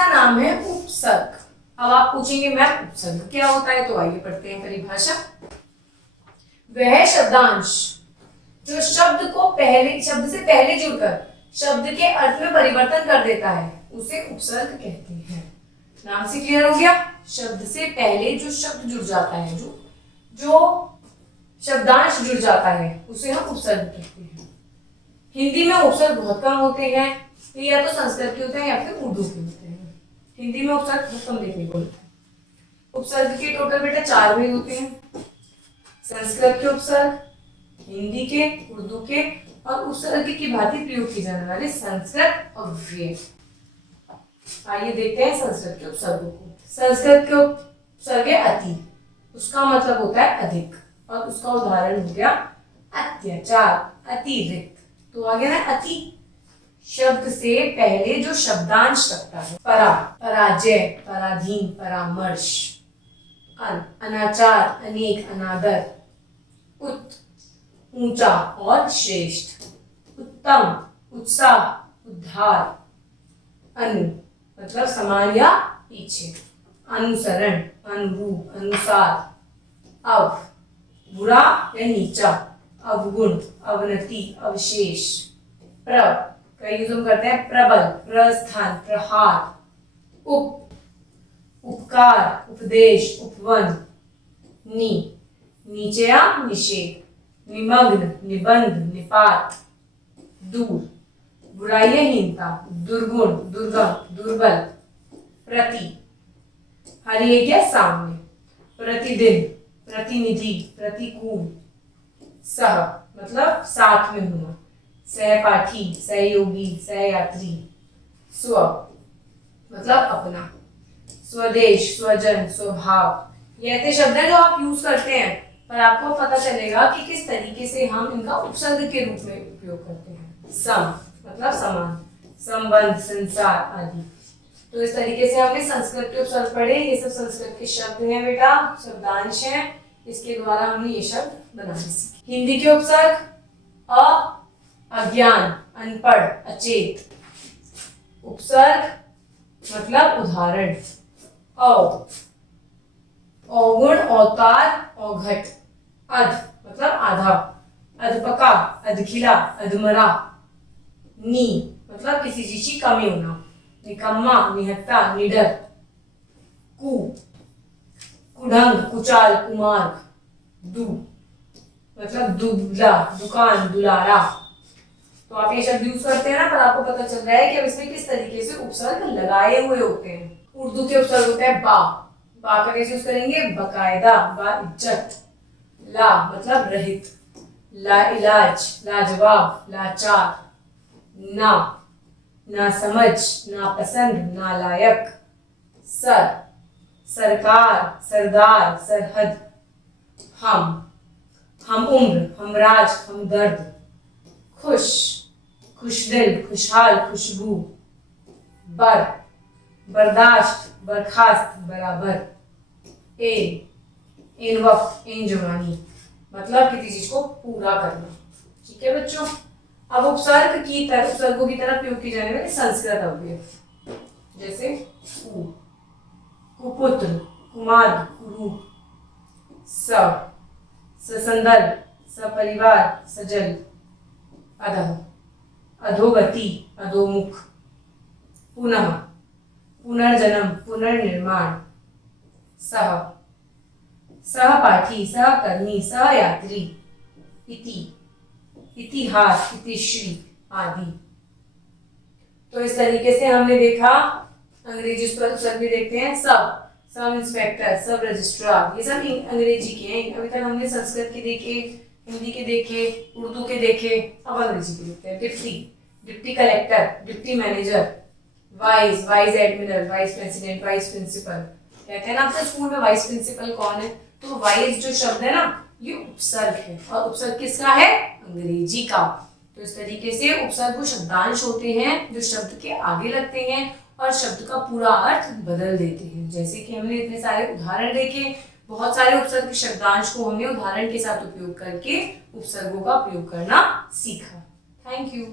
इसका नाम है उपसर्ग। अब आप पूछेंगे मैम उपसर्ग क्या होता है, तो आइए पढ़ते हैं परिभाषा। वह शब्दांश जो शब्द से पहले जुड़कर शब्द के अर्थ में परिवर्तन कर देता है उसे उपसर्ग कहते हैं। नाम से क्लियर हो गया। शब्द से पहले जो शब्द जुड़ जाता है, जो शब्दांश जुड़ जाता है उसे हम उपसर्ग कहते हैं। हिंदी में उपसर्ग बहुत कम होते हैं, तो या तो संस्कृत के होते हैं या फिर उर्दू के होते हैं। हिंदी में उपसर्ग बहुत कम देखने को मिलता है। उपसर्ग के टोटल बेटा 4 भेद होते हैं। संस्कृत के उपसर्ग, हिंदी के, उर्दू के और उपसर्ग की भांति प्रयोग की जाने वाले संस्कृत और व्यय। आइए देखते हैं संस्कृत के उपसर्गों को। संस्कृत के उपसर्ग है अति, उसका मतलब होता है अधिक, और उसका उदाहरण हो गया अत्याचार, अतिरिक्त। तो आ गया ना अति। शब्द से पहले जो शब्दांश लगता है, परा, पराजय, पराधीन, परामर्श, अनाचार, अनेक, अनादर, उत, ऊंचा और श्रेष्ठ, उत्तम, उत्साह, उद्धार, अनु मतलब समान या पीछे, अनुसरण, अनुरूप, अनुसार, अव बुरा या नीचा, अवगुण, अवनति, अवशेष, प्रव का यूज हम करते हैं प्रबल, प्रस्थान, प्रहार, उप उपकार, उपदेश, उपवन, नी नीचे या निषेध, निमग्न, निबंध, निपात, दूर बुराईहीनता, दुर्गुण, दुर्गम, दुर्बल, प्रति हर एक है सामने, प्रतिदिन, प्रतिनिधि, प्रतिकूल, सह मतलब साथ में होना, सहपाठी, सहयोगी, सहयात्री, स्व मतलब अपना, स्वदेश, स्वजन, स्वभाव। ये ऐसे शब्द हैं जो आप यूज करते हैं, पर आपको पता चलेगा कि किस तरीके से हम इनका उपसर्ग के रूप में उपयोग करते हैं। सम मतलब समान, संबंध, संसार आदि। तो इस तरीके से हमने संस्कृत के उपसर्ग पढ़े। ये सब संस्कृत के शब्द हैं बेटा, शब्दांश हैं, इसके द्वारा हमने ये शब्द बनाने सीखे। हिंदी के उपसर्ग अ, अज्ञान, अनपढ़, अचेत। उपसर्ग मतलब उदाहरण, अवगुण, अवतार, अवघट, अध मतलब आधा, अधपका, अधखिला, अधमरा, नी मतलब किसी चीज की कमी होना, निकम्मा, निहत्ता, निडर, कु कुढ़ंग, कुचाल, कुमार्ग, दु मतलब दुबला, दुकान, दुलारा। तो आप ये शब्द यूज करते हैं ना, पर आपको पता चल रहा है कि अब इसमें किस तरीके से उपसर्ग लगाए हुए होते हैं। उर्दू के उपसर्ग होते हैं बा का कैसे यूज करेंगे, बकायदा, बा इज्जत, ला मतलब रहित, ला इलाज, लाजवाब, लाचार, ना समझ, ना पसंद, ना लायक, सरकार, सरदार, सरहद, हम उम्र, हमराज, हमदर्द, खुशदिल, खुशहाल, खुशबू, बर्दाश्त, बर्खास्त, बराबर, इन वक्त, इन जवानी मतलब किसी चीज को पूरा करना। ठीक है बच्चों। अब उपसर्गों की तरह प्रयोग की जाने वाले संस्कृत अवयव, जैसे कुपुत्र, कुमार, कुरूप, ससंदर्भ, सपरिवार, सजल, अधः, अधोगति, अधोमुख, पुनः, पुनर्जन्म, पुनर्निर्माण, सहपाठी, सहकर्मी, सहयात्री, इतिहास, इतिश्री आदि। तो इस तरीके से हमने देखा। अंग्रेजी उपसर्ग भी देखते हैं, सब इंस्पेक्टर, सब रजिस्ट्रार, ये सब अंग्रेजी के हैं। अभी तक हमने संस्कृत के देखे, हिंदी के देखे, उर्दू के देखे, अब अंग्रेजी के देखते हैं। Deputy collector, deputy manager, vice admiral, vice president, vice principal. कहते हैं ना आपके स्कूल में वाइस प्रिंसिपल कौन है, तो वाइस जो शब्द है ना ये उपसर्ग है, और उपसर्ग किसका है, अंग्रेजी का। तो इस तरीके से उपसर्ग वो शब्दांश होते हैं जो शब्द के आगे लगते हैं और शब्द का पूरा अर्थ बदल देते हैं। जैसे कि हमने इतने सारे उदाहरण देखे, बहुत सारे उपसर्ग शब्दांश को हमने उदाहरण के साथ उपयोग करके उपसर्गों का प्रयोग करना सीखा। Thank you.